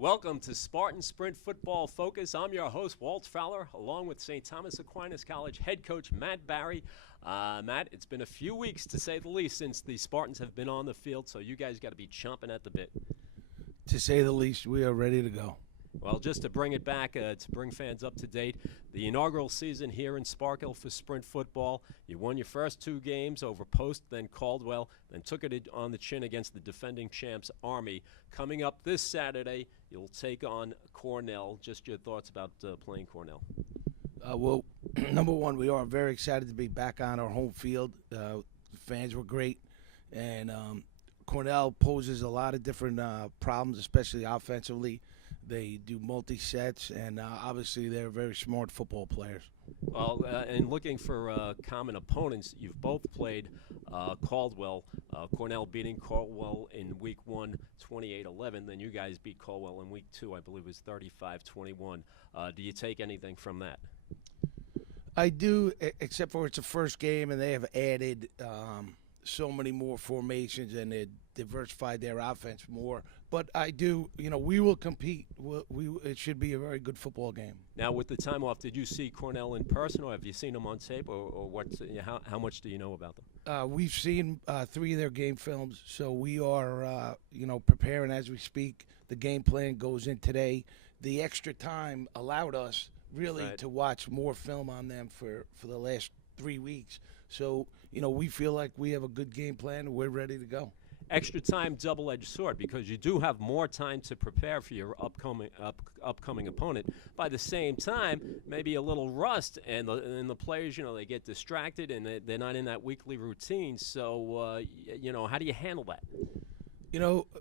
Welcome to Spartan Sprint Football Focus. I'm your host, Walt Fowler, along with St. Thomas Aquinas College head coach Matt Barry. Matt, it's been a few weeks, to say the least, since the Spartans have been on the field, so you guys got to be chomping at the bit. To say the least, we are ready to go. Well, just to bring it back, to bring fans up to date, the inaugural season here in Sparkle for Sprint Football. You won your first two games over Post, then Caldwell, then took it on the chin against the defending champs, Army. Coming up this Saturday, you'll take on Cornell. Just your thoughts about playing Cornell. Well, number one, we are very excited to be back on our home field. The fans were great, and Cornell poses a lot of different problems, especially offensively. They do multi-sets, and obviously they're very smart football players. Well, and looking for common opponents, you've both played Caldwell, Cornell beating Caldwell in week 1, 28-11. Then you guys beat Caldwell in week 2, I believe it was 35-21. Do you take anything from that? I do, except for it's a first game, and they have added so many more formations, and they diversified their offense more. But I do, we will compete. It should be a very good football game. Now, with the time off, did you see Cornell in person, or have you seen them on tape, or how much do you know about them? We've seen 3 of their game films, so we are, preparing as we speak. The game plan goes in today. The extra time allowed us really to watch more film on them for the last 3 weeks. So, we feel like we have a good game plan, and we're ready to go. Extra time, double-edged sword, because you do have more time to prepare for your upcoming opponent. By the same time, maybe a little rust, and the players, they get distracted, and they're not in that weekly routine. So, how do you handle that?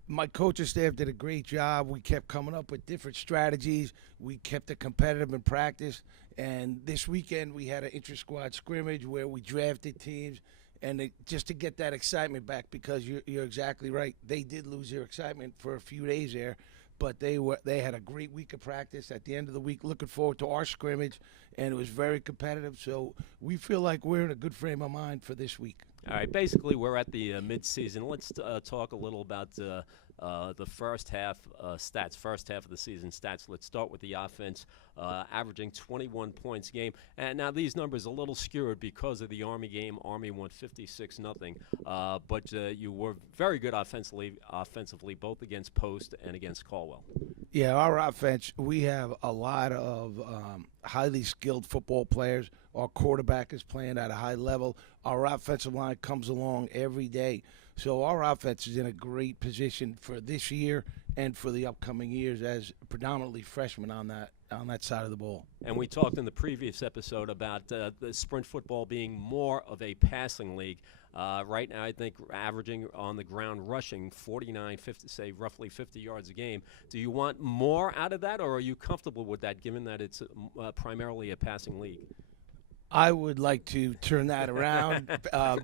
My coaching staff did a great job. We kept coming up with different strategies. We kept it competitive in practice. And this weekend we had an inter-squad scrimmage where we drafted teams, and just to get that excitement back, because you're exactly right. They did lose their excitement for a few days there, but they had a great week of practice. At the end of the week, looking forward to our scrimmage, and it was very competitive. So we feel like we're in a good frame of mind for this week. All right, basically we're at the mid-season. Let's talk a little about the first half stats, first half of the season stats. Let's start with the offense, averaging 21 points a game. And now these numbers are a little skewed because of the Army game. Army won 56-0, but you were very good offensively, both against Post and against Caldwell. Yeah, our offense, we have a lot of highly skilled football players. Our quarterback is playing at a high level. Our offensive line comes along every day. So our offense is in a great position for this year and for the upcoming years as predominantly freshmen on that side of the ball. And we talked in the previous episode about the sprint football being more of a passing league. Right now, I think averaging on the ground rushing 49, 50, say roughly 50 yards a game. Do you want more out of that, or are you comfortable with that, given that it's primarily a passing league? I would like to turn that around.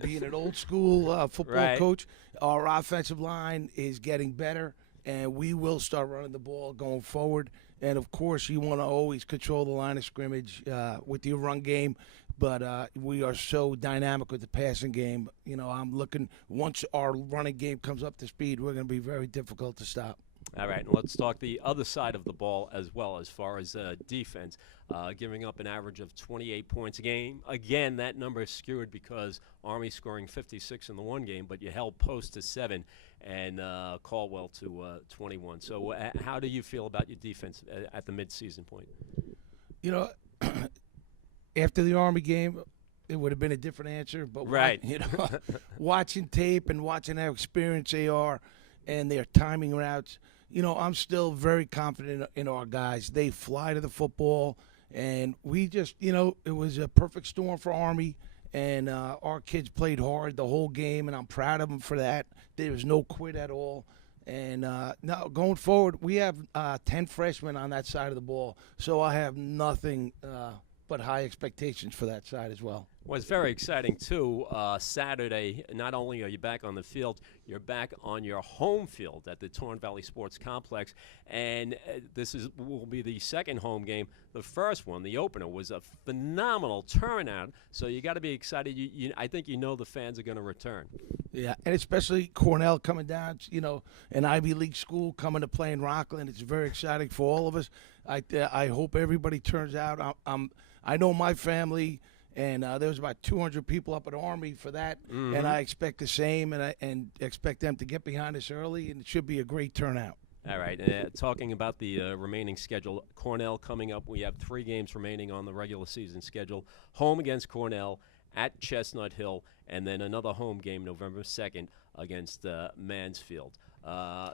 Being an old school football coach, our offensive line is getting better, and we will start running the ball going forward. And, of course, you want to always control the line of scrimmage with your run game, but we are so dynamic with the passing game. I'm looking, once our running game comes up to speed, we're going to be very difficult to stop. All right, and let's talk the other side of the ball as well, as far as defense, giving up an average of 28 points a game. Again, that number is skewed because Army scoring 56 in the one game, but you held Post to 7 and Caldwell to 21. So how do you feel about your defense at the midseason point? After the Army game, it would have been a different answer. But watching tape and watching how experienced they are and their timing routes, I'm still very confident in our guys. They fly to the football, and we just, it was a perfect storm for Army, and our kids played hard the whole game, and I'm proud of them for that. There was no quit at all. And now going forward, we have 10 freshmen on that side of the ball, so I have nothing but high expectations for that side as well. Well, it's very exciting, too. Saturday, not only are you back on the field, you're back on your home field at the Torn Valley Sports Complex. And will be the second home game. The first one, the opener, was a phenomenal turnout. So you got to be excited. I think the fans are going to return. Yeah, and especially Cornell coming down, an Ivy League school coming to play in Rockland. It's very exciting for all of us. I hope everybody turns out. I know my family. And there was about 200 people up at Army for that, and I expect the same, and expect them to get behind us early, and it should be a great turnout. All right, talking about the remaining schedule, Cornell coming up. We have 3 games remaining on the regular season schedule. Home against Cornell, at Chestnut Hill, and then another home game November 2nd against Mansfield.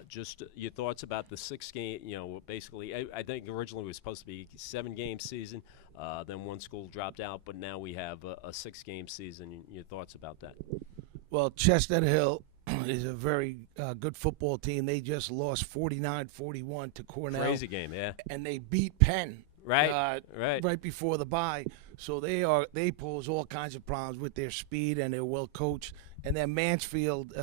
Just your thoughts about the 6-game, basically, I think originally it was supposed to be 7-game season. Then one school dropped out, but now we have a 6-game season. Your thoughts about that? Well, Chestnut Hill is a very good football team. They just lost 49-41 to Cornell. Crazy game, yeah. And they beat Penn. Right. Right before the bye. So they pose all kinds of problems with their speed, and they're well coached. And then Mansfield,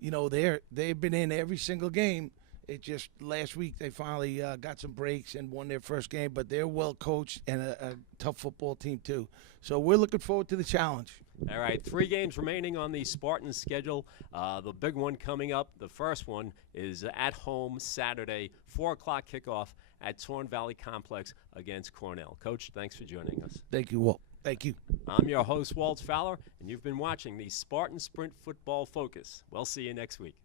they've been in every single game. It just last week they finally got some breaks and won their first game, but they're well coached and a tough football team too. So we're looking forward to the challenge. All right, 3 games remaining on the Spartan schedule. The big one coming up, the first one is at home Saturday, 4 o'clock kickoff at Torn Valley Complex against Cornell. Coach, thanks for joining us. Thank you, Walt. Thank you. I'm your host, Walt Fowler, and you've been watching the Spartan Sprint Football Focus. We'll see you next week.